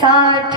साठ